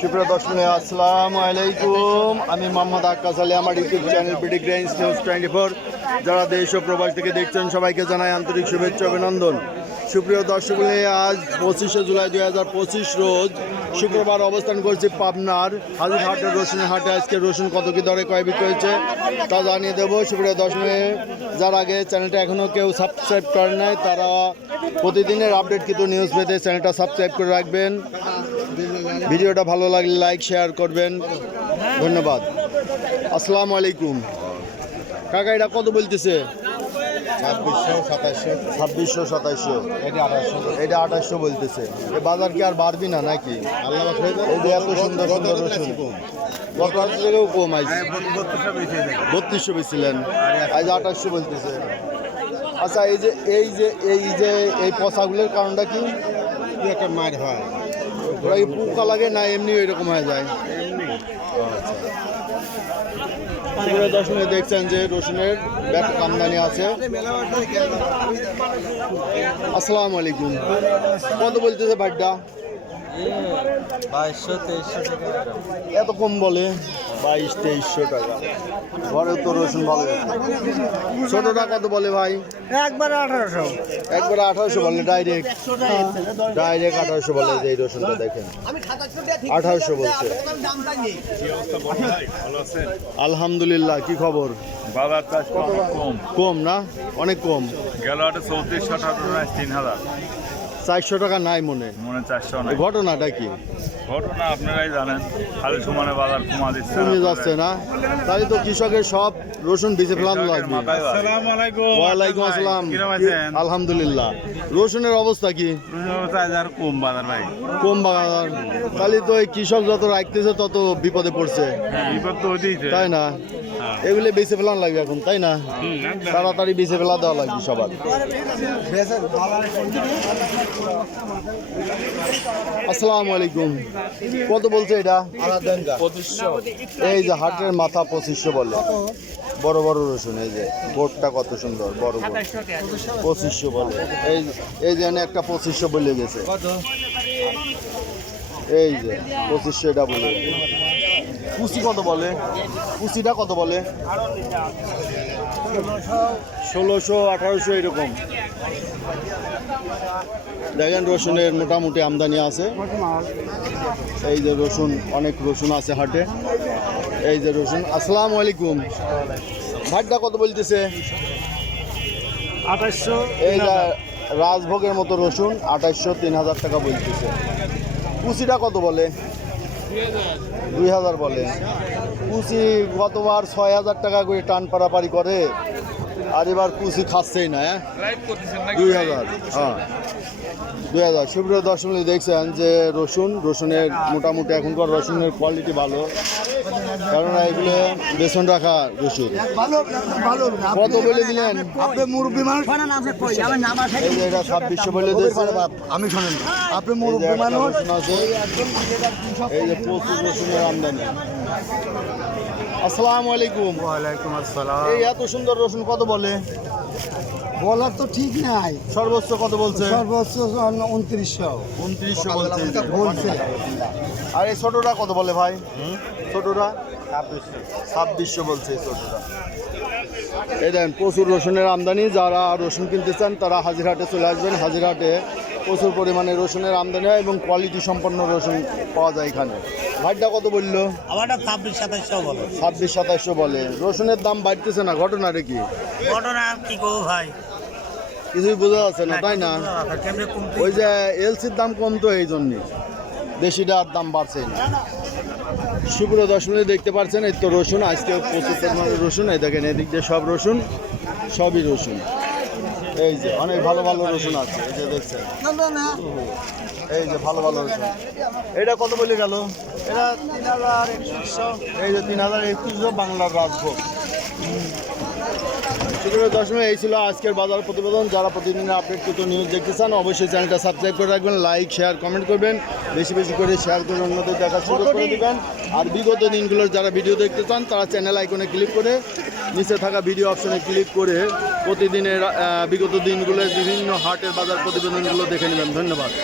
সুপ্রিয় দর্শক আসসালামু আলাইকুম, আমি মোহাম্মদ আক্কাস আলী। আমার YouTube channel BD grains news 24 যারা দেশ ও প্রবাস থেকে দেখছেন সবাইকে জানাই আন্তরিক শুভেচ্ছা অভিনন্দন। সুপ্রিয় দর্শক, আজ 25শে জুলাই 2025 রোজ শুক্রবার অবস্থান করছি পাবনার হাজিরহাটের রসুনের হাটে। আজকে রসুন কত কি দরে ক্রয় বিক্রি হয়েছে তা জানিয়ে দেবো। সুপ্রিয় দর্শক, যার আগে চ্যানেলটা এখনও কেউ সাবস্ক্রাইব করেন নাই তারা প্রতিদিনের আপডেট কিন্তু নিউজ পেতে চ্যানেলটা সাবস্ক্রাইব করে রাখবেন। ভিডিওটা ভালো লাগলে লাইক শেয়ার করবেন, ধন্যবাদ। আসসালামু আলাইকুম কাকা, এটা কত বলতেছে? 2600 2700 এটা 2800 বলতেছে। এই বাজার কি আর বাড়বি না নাকি? এই যে এত সুন্দর সুন্দর রসুন গত হাট থেকেও কম, আজ 3200 বেচছিলেন, আজ 2800 বলতেছে। আচ্ছা, এই পচাগুলোর কারণটা কি? একটা মার হয়, ওরা কি পোকা লাগে না এমনি এরকম হয়ে যায়? আচ্ছা, দর্শনে দেখছেন যে রসুনের ব্যাপক আমদানি আছে। আসসালামু আলাইকুম, কত বলতেছে বাড়িটা? 2200-2300 টাকা। এত কম বলে? 2200-2300 টাকা। ঘরে তো রসুন ভালো। ছোটটা কত বলে ভাই? একবারে 1800। একবারে 1800 বলে, ডাইরেক্ট 1800 বলে। যে এই রসুনটা দেখেন 1800 বলছে। আলহামদুলিল্লাহ, কি খবর? বাজার চাষ কম কম না? অনেক কম। গেল 3400 টাকা 3000 400 টাকা নাই মনে। 400 নাই। ঘটনাটা কি? ঘটনা আপনারাই জানেন, খালি সমানে বাজার কমা দিচ্ছে, কমে যাচ্ছে না? তাহলে তো কৃষকের সব রসুন বেঁচে ফেলানো লাগবে। আসসালামু আলাইকুম। ওয়ালাইকুম আসসালাম। কিরকম আছেন? আলহামদুলিল্লাহ। রসুনের অবস্থা কি? বাজার কম বাজার ভাই, কম বাজার। তাহলে তো এই কৃষক যত রাখতেছে তত বিপদে পড়ছে, বিপদ তো হইতেই তাই না? এগুলো বেঁচে ফেলানো লাগবে এখন, তাই না? তাড়াতাড়ি বেঁচে ফেলা দেওয়া লাগবে সবার। আসসালামু আলাইকুম, কত বলছে এটা? 2500। এই যে হাটের মাথা 2500 বলে। বড় বড় রসুন, এই যে বোটটা কত সুন্দর, বড় বড়। 2500 বলে। এই যে একটা 2500 বলে গেছে। এই যে 2500 এটা বলে। কুচি কত বলে? কুচিটা কত বলে? 1600 1800 এরকম। দেখেন রসুনের মোটামুটি আমদানি আছে। এই যে রসুন, অনেক রসুন আছে হাটে। এই যে রসুন। আসসালামু আলাইকুম, ভাটটা কত বলতেছে? 2800। এই যে রাজভোগের মতো রসুন 2800 3000 টাকা বলতেছে। কুচিটা কত বলে? 2000 বলে। কুচি গতবার 6000 টাকা করে টান পারাপারি করে, আর এবার কুচি খাচ্ছেই না। 2000, হ্যাঁ 2000। সুপ্রিয় দর্শক, দেখছেন যে রসুনের মোটামুটি এখনকার রসুনের কোয়ালিটি ভালো, কারণ এগুলো বেসন রাখা রসুন। কত বলে দিলেন আপনি মুরব্বী মানুষ, এই যে এটা 2600 বলে দিয়েছে। আমি শোনেন, আপনি মুরব্বী এই যে মানুষ। রসুন আছে, এই যে প্রচুর রসুনের আমদানি। আসসালামু আলাইকুম। ওয়ালাইকুম আসসালাম। এই এত সুন্দর রসুন কত বলে? বলার তো ঠিক নাই। সর্বোচ্চ কত বলছে? সর্বোচ্চ 2900 2900 বলছে। বলছে। আর এই ছোটটা কত বলে ভাই? ছোটটা 2600 বলছে এই ছোটটা। এই দেখেন প্রচুর রসুনের আমদানি। যারা রসুন কিনতে চান তারা হাজিরহাটে চলে আসবেন। হাজিরহাটে প্রচুর পরিমাণে রসুনের আমদানি হয় এবং কোয়ালিটি সম্পন্ন রসুন পাওয়া যায় এখানে। ভাইটা কত বললো? আমারটা 2600-2700 বলে। 2600-2700 বলে। রসুনের দাম বাড়তেছে না, ঘটনাটা কি? ঘটনা কি করবো ভাই, কিছুই বোঝা যাচ্ছে না, তাই না? কেমনে কমতে। ওই যে এলসির দাম কম তো এই জন্যে, দেশিটার দাম বাড়ছে না। সুপ্রিয় দর্শক, দেখতে পাচ্ছেন এই তো রসুন আজকে প্রচুর পরিমাণে রসুন। এই দেখেন এদিক দিয়ে সব রসুন, সবই রসুন। এই যে অনেক ভালো ভালো রসুন আছে, এই যে দেখছেন, এই যে ভালো ভালো রসুন। এটা কত বলে গেল? এটা 3100। এই যে 3100 বাংলার রাজভোগ। সুপ্রিয় দর্শক, এই ছিল আজকের বাজার প্রতিবেদন। যারা প্রতিদিনের আপডেট নিউজ দেখতে চান অবশ্যই চ্যানেলটা সাবস্ক্রাইব করে রাখবেন, লাইক শেয়ার কমেন্ট করবেন, বেশি বেশি করে শেয়ার করে অন্যদের দেখার সুযোগ করে দেবেন। আর বিগত দিনগুলোর যারা ভিডিও দেখতে চান তারা চ্যানেল আইকনে ক্লিক করে নিচে থাকা ভিডিও অপশনে ক্লিক করে প্রতিদিনের বিগত দিনগুলোর বিভিন্ন হাটের বাজার প্রতিবেদনগুলো দেখে নেবেন। ধন্যবাদ।